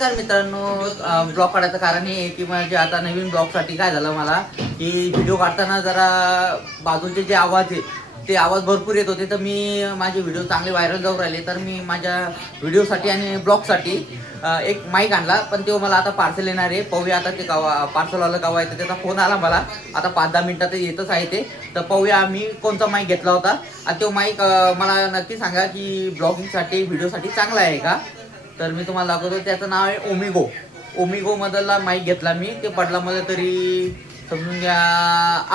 तर मित्रांनो ब्लॉग काढायचं कारण हे आहे की म्हणजे आता नवीन ब्लॉगसाठी काय झालं मला की व्हिडिओ काढताना जरा बाजूचे जे आवाज आहे ते आवाज भरपूर येत होते. तर मी माझे व्हिडिओ चांगले व्हायरल जाऊ राहिले तर मी माझ्या व्हिडिओसाठी आणि ब्लॉगसाठी एक माईक आणला. पण तो मला आता पार्सल येणार आहे. पाहूया आता ते गावा पार्सलवाला गावा येतं. त्याचा फोन आला मला आता 5-10 मिनिटात येतच आहे ते. तर पाहूया मी कोणता माईक घेतला होता आणि तो माईक मला नक्की सांगा की ब्लॉगिंगसाठी व्हिडिओसाठी चांगला आहे का. तर मी तुम्हाला दाखवतो. त्याचं नाव आहे ओमिगो मधला माईक घेतला मी. ते पडला मला तरी समजून घ्या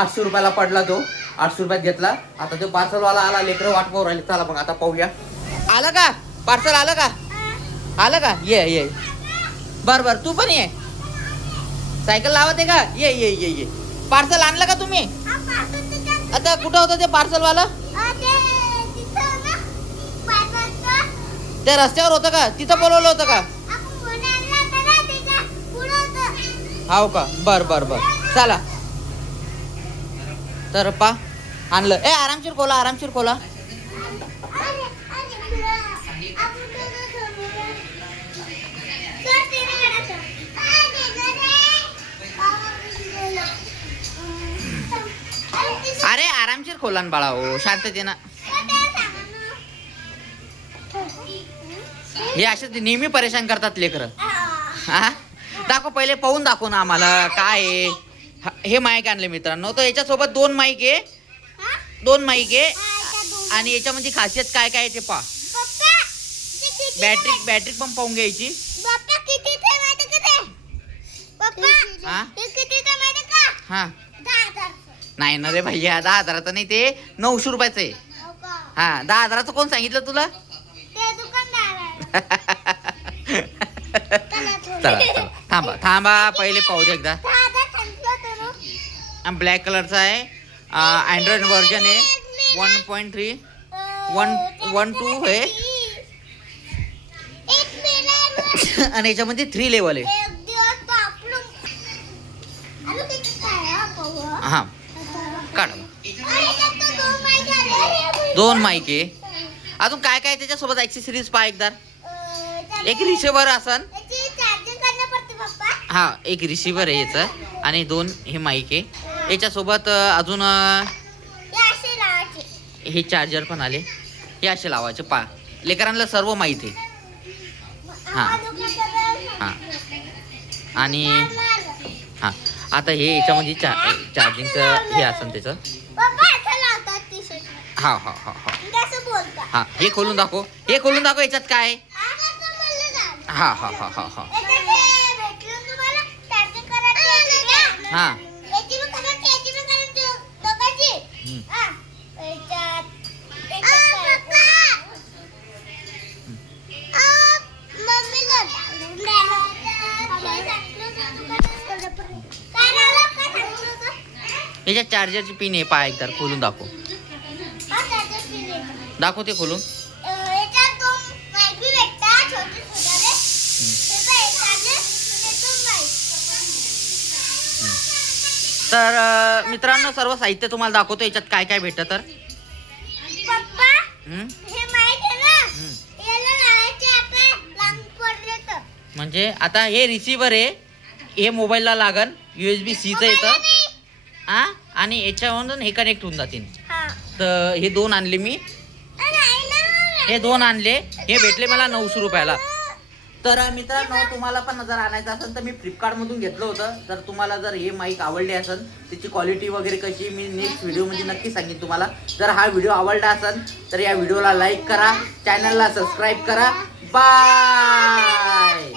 800 रुपयाला पडला. तो 800 रुपयात घेतला. आता तो पार्सलवाला आला. लेकरं वाट पाहू राहिले. चला मग आता पाहूया. आलं का पार्सल आलं का ये बर तू पण ये. सायकल लावत आहे का ये पार्सल आणलं का तुम्ही. आता कुठं होतं ते पार्सलवाला. त्या रस्त्यावर होतं का तिथं बोलवलं होतं का. हाव का बर चला. तर आणलं. आरामशीर खोला. अरे आरामशीर खोला ना बाळा. हो शांततेनं. हे असे नेहमी परेशान करतात लेकरं. हा दाखव पहिले पाहून दाखव ना आम्हाला काय आहे. हे माईक आणले मित्रांनो. तर याच्यासोबत दोन माईक आहे आणि याच्यामध्ये खासियत काय काय ते पहा. बॅटरी पण पाहून घ्यायची. हा नाही ना रे भैया 10,000चं नाही ते 900 रुपयाचं आहे. हा 10,000चं कोण सांगितलं तुला. चला थांबा पहिले पाहू दे एकदा. ब्लॅक कलरचा आहे. अँड्रॉइड व्हर्जन आहे 1.3 1.2 आहे आणि याच्यामध्ये 3 लेवल आहे. हा काढा. 2 माईक आहे. अजून काय काय त्याच्यासोबत ऍक्सेसरीज पहा एकदा. एक रिसिव्हर असन. हा एक रिसिव्हर आहे याचं आणि 2 हे माईक आहे. याच्यासोबत अजून हे चार्जर पण आले. हे असे लावायचे पहा. लेकरांना सर्व माहिती आहे. हा आणि हा आता हे याच्यामध्ये चार्जिंगचं हे असेल त्याचं. हा हे खोलून दाखव. याच्यात काय. हा याच्यात चार्जरची पिन आहे. पहा एकदा खोलून दाखव ते खोलून. तर मित्रांनो सर्व साहित्य तुम्हाला दाखवतो याच्यात काय काय भेटतं. तर म्हणजे आता हे रिसिव्हर आहे. हे मोबाईलला लागन. USB-C चं येतं आणि याच्यावरून हे कनेक्ट होऊन जातील. तर हे 2 आणले मी. हे 2 आणले. हे भेटले मला 900 रुपयाला. तर मित्रांनो तुम्हाला पण जर आणायचं असेल तर मी फ्लिपकार्टमधून घेतलं होतं. तर तुम्हाला जर हे माईक आवडले असेल त्याची क्वालिटी वगैरे कशी मी नेक्स्ट व्हिडिओमध्ये नक्की सांगेन तुम्हाला. जर हा व्हिडिओ आवडला असेल तर या व्हिडिओला लाईक करा. चॅनलला सबस्क्राईब करा. बाय.